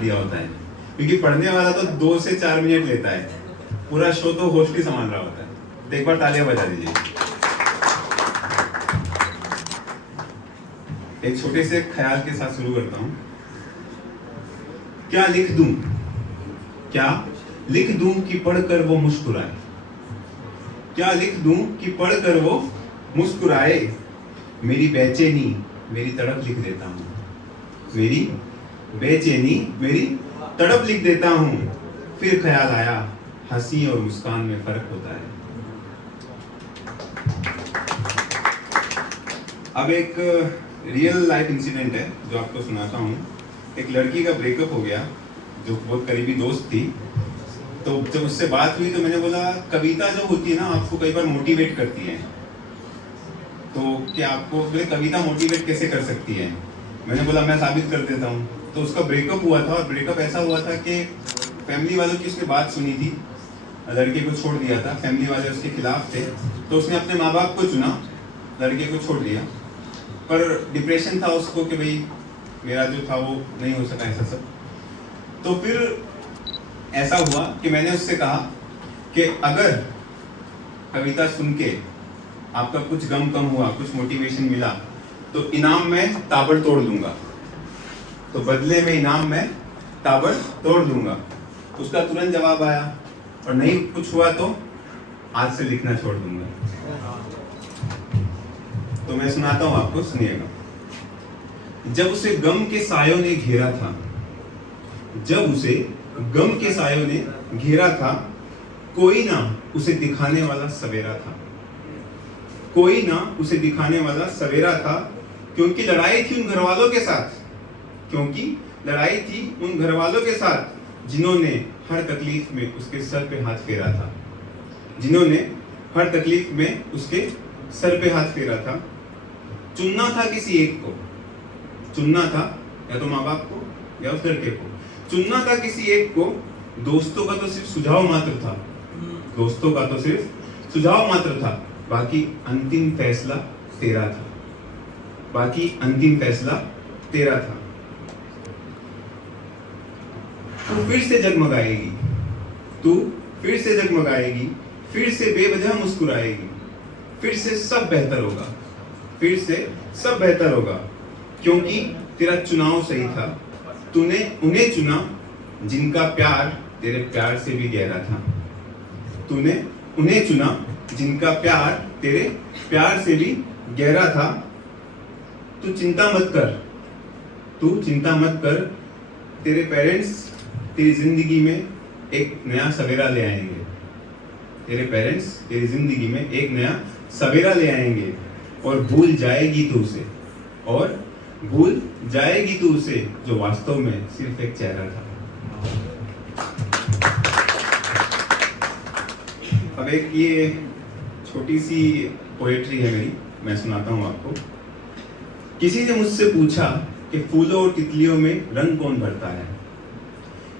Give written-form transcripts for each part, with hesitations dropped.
दिया होता है, क्योंकि पढ़ने वाला तो 2 से 4 मिनट लेता है, पूरा शो तो होस्ट ही संभाल रहा होता है। तो एक बार तालियां बजा दीजिए। एक छोटे से ख्याल के साथ शुरू करता हूं। क्या लिख दूं, क्या लिख दूं कि पढ़कर वो मुस्कुराए, क्या लिख दूं कि पढ़कर वो मुस्कुराए, मेरी बेचैनी मेरी तड़प लिख देता हूं, मेरी बेचैनी मेरी तड़प लिख देता हूं, फिर ख्याल आया हंसी और मुस्कान में फर्क होता है। अब एक रियल लाइफ इंसिडेंट है जो आपको सुनाता हूं। एक लड़की का ब्रेकअप हो गया जो बहुत करीबी दोस्त थी। तो जब उससे बात हुई तो मैंने बोला, कविता जो होती है ना आपको कई बार मोटिवेट करती है, तो क्या आपको बोले कविता मोटिवेट कैसे कर सकती है? मैंने बोला मैं साबित कर देता हूँ। तो उसका ब्रेकअप हुआ था और ब्रेकअप ऐसा हुआ था कि फैमिली वालों की उसने बात सुनी थी, लड़के को छोड़ दिया था, फैमिली वाले उसके खिलाफ थे, तो उसने अपने माँ बाप को चुना, लड़के को छोड़ दिया। पर डिप्रेशन था उसको कि भाई मेरा जो था वो नहीं हो सका, ऐसा सब। तो फिर ऐसा हुआ कि मैंने उससे कहा कि अगर कविता सुन के आपका कुछ गम कम हुआ, कुछ मोटिवेशन मिला, तो इनाम मैं ताबड़तोड़ दूंगा, तो बदले में इनाम मैं ताबड़तोड़ दूंगा। उसका तुरंत जवाब आया, और नहीं कुछ हुआ तो आज से लिखना छोड़ दूंगा। तो मैं सुनाता हूं आपको, सुनिएगा। जब उसे गम के सायों ने घेरा था, जब उसे गम के सायों ने घेरा था, कोई ना उसे दिखाने वाला सवेरा था, कोई ना उसे दिखाने वाला सवेरा था, क्योंकि लड़ाई थी उन घरवालों के साथ, क्योंकि लड़ाई थी उन घरवालों के साथ जिन्होंने हर तकलीफ में उसके सर पे हाथ फेरा था, जिन्होंने हर तकलीफ में उसके सर पे हाथ फेरा था। चुनना था किसी एक को, चुनना था या तो माँ बाप को या उस लड़के को, चुनना था किसी एक को। दोस्तों का तो सिर्फ सुझाव मात्र था, दोस्तों का तो सिर्फ सुझाव मात्र था, बाकी अंतिम फैसला तेरा था, बाकी अंतिम फैसला तेरा था। तू फिर से जगमगाएगी, तू फिर से जगमगाएगी, फिर से बेवजह मुस्कुराएगी, फिर से सब बेहतर होगा, फिर से सब बेहतर होगा, क्योंकि तेरा चुनाव सही था। तूने उन्हें चुना जिनका प्यार तेरे प्यार से भी गहरा था, तूने उन्हें चुना जिनका प्यार तेरे प्यार से भी गहरा था। तू चिंता मत कर, तू चिंता मत कर, तेरे पेरेंट्स तेरी जिंदगी में एक नया सवेरा ले आएंगे, तेरे पेरेंट्स तेरी जिंदगी में एक नया सवेरा ले आएंगे, और भूल जाएगी तू उसे, और भूल जाएगी तू उसे जो वास्तव में सिर्फ एक चेहरा था। अब एक ये छोटी सी पोएट्री है मेरी, मैं सुनाता हूँ आपको। किसी ने मुझसे पूछा कि फूलों और तितलियों में रंग कौन भरता है,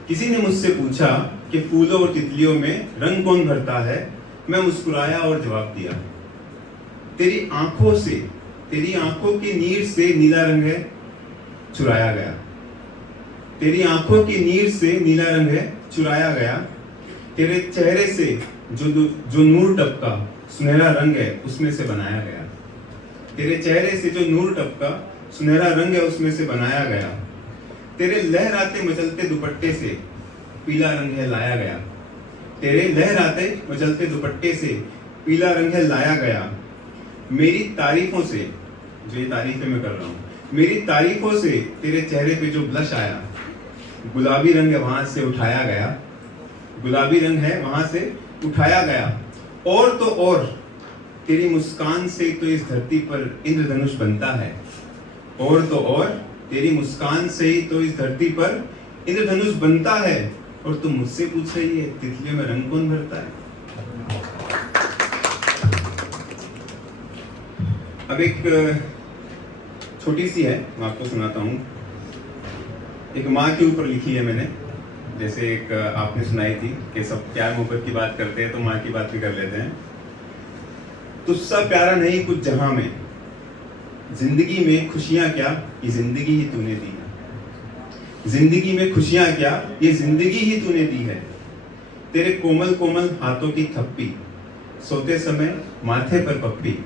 किसी ने मुझसे पूछा कि फूलों और तितलियों में रंग कौन भरता है। मैं मुस्कुराया और जवाब दिया, तेरी आंखों से, तेरी आंखों की नीर से नीला रंग है चुराया गया, तेरी आंखों की नीर से नीला रंग है चुराया गया, तेरे चेहरे से जो नूर टपका सुनहरा रंग है उसमें से बनाया गया, तेरे चेहरे से जो नूर टपका सुनहरा रंग है उसमें से बनाया गया, तेरे लहराते मचलते दुपट्टे से पीला रंग है लाया गया, तेरे लहराते मचलते दुपट्टे से पीला रंग है लाया गया। मेरी तारीफों से, जो ये तारीफें मैं कर रहा हूँ, मेरी तारीफों से तेरे चेहरे पे जो ब्लश आया, गुलाबी रंग है वहां से उठाया गया, गुलाबी रंग है वहां से उठाया गया। और तो और तेरी मुस्कान से तो इस धरती पर इंद्रधनुष बनता है, और तो और तेरी मुस्कान से ही तो इस धरती पर इंद्रधनुष बनता है। और तुम मुझसे पूछ रही है तितलियों में रंग कौन भरता है। अब एक छोटी सी है, मैं आपको सुनाता हूँ। एक माँ के ऊपर लिखी है मैंने, जैसे एक आपने सुनाई थी कि सब प्यार मोहब्बत की बात करते हैं तो माँ की बात भी कर लेते हैं। तुझसा प्यारा नहीं कुछ जहां में, जिंदगी में खुशियां क्या, ये जिंदगी ही तूने दी है, जिंदगी में खुशियां क्या, ये जिंदगी ही तूने दी है। तेरे कोमल कोमल हाथों की थप्पी, सोते समय माथे पर पप्पी,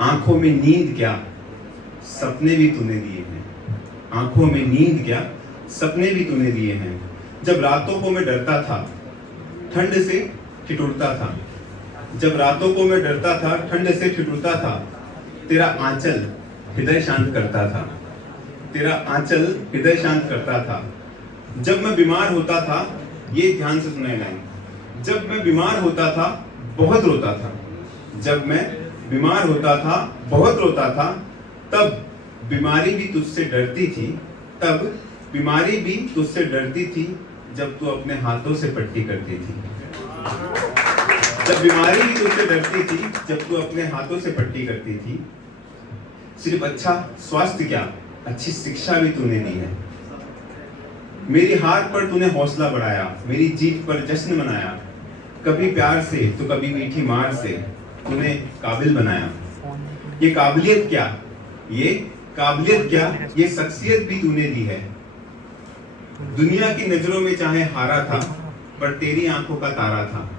आंखों में नींद क्या, सपने भी तूने दिए हैं। आंखों में नींद क्या, सपने भी तूने दिए हैं। जब रातों को मैं डरता था, ठंड से ठिठुरता था। जब रातों को मैं डरता था, ठंड से ठिठुरता था, तेरा आंचल हृदय शांत करता था। तेरा आंचल हृदय शांत करता था। जब मैं बीमार होता था, ये ध्यान से सुना लाइन, जब मैं बीमार होता था बहुत रोता था। जब मैं बीमार होता था बहुत रोता था, तब बीमारी भी तुझसे डरती थी। तब बीमारी भी तुझसे डरती थी, जब तू अपने हाथों से पट्टी करती थी। जब बीमारी भी तुझसे डरती थी, जब तू अपने हाथों से पट्टी करती थी। सिर्फ अच्छा स्वास्थ्य क्या, अच्छी शिक्षा भी तूने दी है। मेरी हार पर तूने हौसला बढ़ाया, मेरी जीत पर जश्न मनाया। कभी प्यार से तो कभी मीठी मार से तूने काबिल बनाया। ये काबिलियत क्या, ये काबिलियत क्या, ये शख्सियत भी तूने दी है। दुनिया की नजरों में चाहे हारा था, पर तेरी आंखों का तारा था।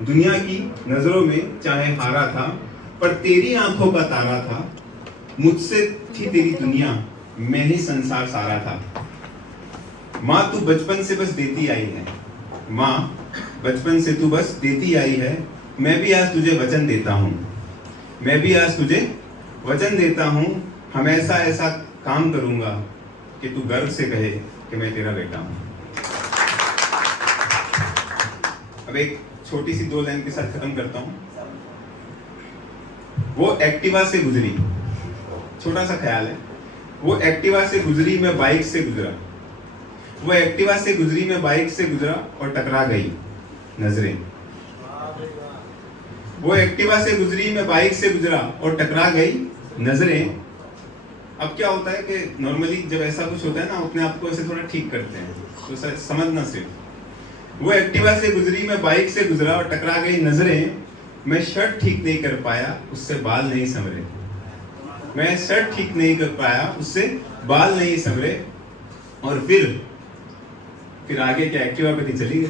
दुनिया की नजरों में चाहे हारा था, पर तेरी आंखों का तारा था। मुझसे थी तेरी दुनिया, मैं ही संसार सारा था। माँ तू बचपन से बस देती आई है। माँ बचपन से तू बस देती आई है। मैं भी आज तुझे वचन देता हूँ। मैं भी आज तुझे वचन देता हूँ। हमेशा ऐसा काम करूंगा कि तू गर्व से कहे कि मैं तेरा बेटा हूँ। अब एक छोटी सी 2 लाइन के साथ खत्म करता हूँ। वो एक्टिवा से गुजरी, छोटा सा ख्याल है। वो एक्टिवा से गुजरी, मैं बाइक से गुजरा। वो एक्टिवा से गुजरी, मैं बाइक से गुजरा और टकरा गई नजरें। वो एक्टिवा से गुजरी, मैं बाइक से गुजरा और टकरा गई नजरें। अब क्या होता है कि नॉर्मली जब ऐसा कुछ होता है ना, अपने आप को ऐसे थोड़ा ठीक करते हैं, तो समझना सिर्फ। वो एक्टिवा से गुजरी, मैं बाइक से गुजरा और टकरा गई नजरें। मैं शर्ट ठीक नहीं कर पाया, उससे बाल नहीं संवरे। मैं शर्ट ठीक नहीं कर पाया, उससे बाल नहीं संवरे। और फिर आगे क्या, एक्टिवा पे चली गई।